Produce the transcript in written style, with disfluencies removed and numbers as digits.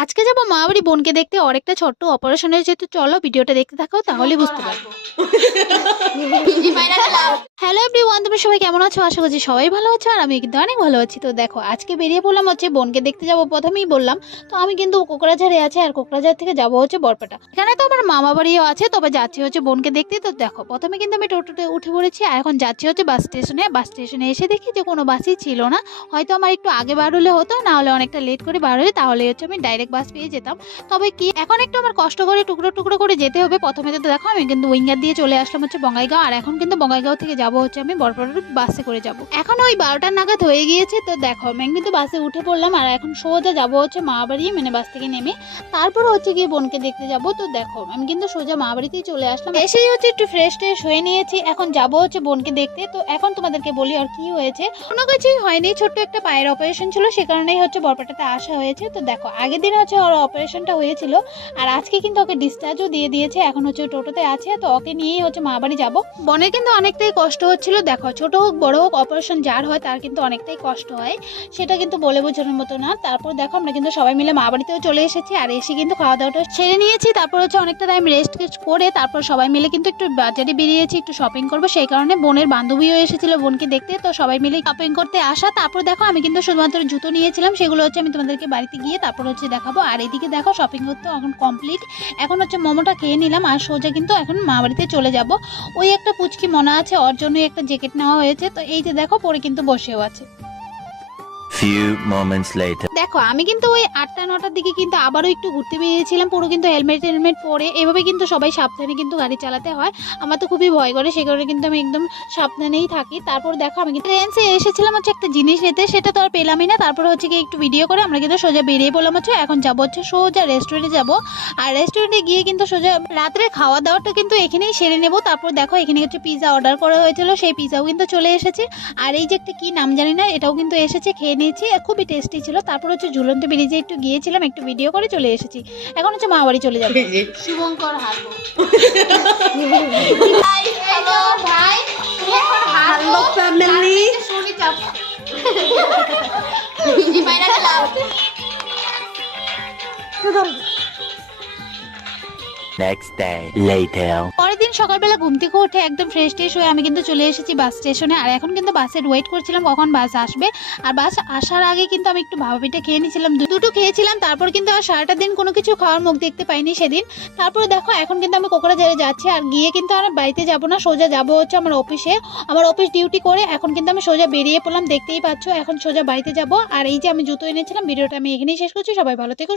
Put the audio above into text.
আজকে যাবো মামাবাড়ি বোনকে দেখতে। ওর একটা ছোট্ট অপারেশন হয়েছে, তো চলো ভিডিওটা দেখতে থাকো, তাহলে বুঝতে পারবো। হ্যালো এভরিওয়ান, তোমরা সবাই কেমন আছো? আশা করছি সবাই ভালো আছো, আর আমি কিন্তু অনেক ভালো আছি। তো দেখো আজকে বেরিয়ে পড়লাম হচ্ছে বোনকে দেখতে যাবো, প্রথমেই বললাম। তো আমি কিন্তু কোকরাঝাড়ে আছি, আর কোকরাঝাড় থেকে যাবো হচ্ছে বরপেটা। এখানে তো আমার মামা বাড়িও আছে, তবে যাচ্ছি হচ্ছে বোনকে দেখতে। তো দেখো প্রথমে কিন্তু আমি টোটোতে উঠে পড়েছি, আর এখন যাচ্ছি হচ্ছে বাস স্টেশনে। বাস স্টেশনে এসে দেখি যে কোনো বাসই ছিল না। হয়তো আমার একটু আগে বার হলে হতো, না হলে অনেকটা লেট করে বার হলে তাহলে হচ্ছে আমি ডাইরেক্ট বাস পেয়ে যেতাম। তবে কি এখন একটু আমার কষ্ট করে টুকরো টুকরো করে যেতে হবে। প্রথমে তো দেখো আমি কিন্তু উইঙ্গার দিয়ে চলে আসলাম হচ্ছে বঙ্গাইগাঁও, আর এখন কিন্তু বঙ্গাইগাঁও থেকে যাবো হচ্ছে আমি বরপেটার বাসে করে যাব। এখন ওই 12টার নাগাদ হয়ে গিয়েছে। তো দেখো আমি কিন্তু বাসে উঠে পড়লাম, আর এখন সোজা যাবো হচ্ছে মা বাড়ি, মানে বাস থেকে নেমে তারপর হচ্ছে গিয়ে বোনকে দেখতে যাব। তো দেখো আমি কিন্তু সোজা মা বাড়িতেই চলে আসলাম, এসেই হচ্ছে একটু ফ্রেশ ট্রেশ হয়ে নিয়েছি। এখন যাবো হচ্ছে বোনকে দেখতে। তো এখন তোমাদেরকে বলি আর কি হয়েছে। কোনো কিছুই হয়নি, ছোট্ট একটা পায়ের অপারেশন ছিল, সে কারণেই হচ্ছে বরপেটাতে আসা হয়েছে। তো দেখো আগের দিন হচ্ছে ওর অপারেশনটা হয়েছিল, আর আজকে কিন্তু ওকে ডিসচার্জও দিয়ে দিয়েছে। এখন হচ্ছে টোটোতে আছে, তো ওকে নিয়েই হচ্ছে মা বাড়ি যাবো। বোনের কিন্তু অনেকটাই কষ্ট হচ্ছিল। দেখো ছোট হোক বড় হোক, অপারেশন যার হয় তার কিন্তু অনেকটাই কষ্ট হয়, সেটা কিন্তু বলে বোঝানোর মতো না। তারপর দেখো আমরা কিন্তু সবাই মিলে মা বাড়িতেও চলে এসেছি, আর এসে কিন্তু খাওয়া দাওয়াটা সেরে নিয়েছি। তারপর হচ্ছে অনেকটা টাইম রেস্ট করে তারপর সবাই মিলে কিন্তু একটু বাজারে বেরিয়েছি, একটু শপিং করবো। সেই কারণে বোনের বান্ধবীও এসেছিল বোনকে দেখতে, তো সবাই মিলে শপিং করতে আসা। তারপর দেখো আমি কিন্তু শুধুমাত্র জুতো নিয়েছিলাম, সেগুলো হচ্ছে আমি তোমাদেরকে বাড়িতে গিয়ে তারপর হচ্ছে দেখাবো। আর এদিকে দেখো শপিং করতে এখন কমপ্লিট। এখন হচ্ছে মোমোটা খেয়ে নিলাম, আর সোজা কিন্তু এখন মা বাড়িতে চলে যাব। ওই একটা পুচকি মনে আছে, ওর জন্য একটা জ্যাকেট নেওয়া হয়েছে। তো এই যে দেখো পরে কিন্তু বসেও আছে। Few moments later. দেখো আমি কিন্তু ওই 8টা-9টার দিকে কিন্তু আবারও একটু ঘুরতে বেরিয়েছিলাম, পুরো কিন্তু হেলমেট পরে। এভাবে কিন্তু সবাই সাবধানে কিন্তু গাড়ি চালাতে হয়। আমার তো খুবই ভয় করে, সেই কারণে কিন্তু আমি একদম সাবধানেই থাকি। তারপর দেখো আমি কিন্তু ট্রেন্সে এসেছিলাম হচ্ছে একটা জিনিস নিতে, সেটা তো আর পেলামই না। তারপর হচ্ছে কি একটু ভিডিও করে আমরা কিন্তু সোজা বেরিয়ে পড়লাম হচ্ছে। এখন যাবো হচ্ছে সোজা রেস্টুরেন্টে যাব, আর রেস্টুরেন্টে গিয়ে কিন্তু সোজা রাত্রে খাওয়া দাওয়াটা কিন্তু এখানেই সেরে নেবো। তারপর দেখো এখানে হচ্ছে পিৎজা অর্ডার করা হয়েছিল, সেই পিৎজাও কিন্তু চলে এসেছে। আর এই যে একটা কি নাম জানি না, এটাও কিন্তু এসেছে, খেয়ে নিয়েছি, খুবই টেস্টি ছিল। তারপর হচ্ছে ঝুলন্ত ব্রিজে একটু গিয়েছিলাম, একটু ভিডিও করে চলে এসেছি। এখন হচ্ছে মা বাড়ি চলে যাবো। শুভঙ্কর হারবো। হ্যালো ভাই, তুমি এখন হারবো ফ্যামিলি। শুনি চাপ। জি মাইরা গেলাম। Next day later. পরের দিন সকালবেলা ঘুম থেকে উঠে একদম ফ্রেশ ট্রেশ হয়ে আমি কিন্তু চলে এসেছি বাস স্টেশনে, আর এখন কিন্তু বাসের ওয়েট করছিলাম কখন বাস আসবে। আর বাস আসার আগে কিন্তু আমি একটু ভাপা পিঠা খেয়ে নিয়েছিলাম, দুটো খেয়েছিলাম। তারপর কিন্তু আর সারাটা দিন কোনো কিছু খাওয়ার মুখ দেখতে পাইনি সেদিন। তারপরে দেখো এখন কিন্তু আমি কোকরাঝাড়ে যাচ্ছি, আর গিয়ে কিন্তু আর বাড়িতে যাব না, সোজা যাব হচ্ছে আমার অফিসে। আমার অফিস ডিউটি করে এখন কিন্তু আমি সোজা বেরিয়ে পড়লাম, দেখতেই পাচ্ছ। এখন সোজা বাড়িতে যাব। আর এই যে আমি জুতো এনেছিলাম, ভিডিওটা আমি এখানেই শেষ করছি। সবাই ভালো থেকো।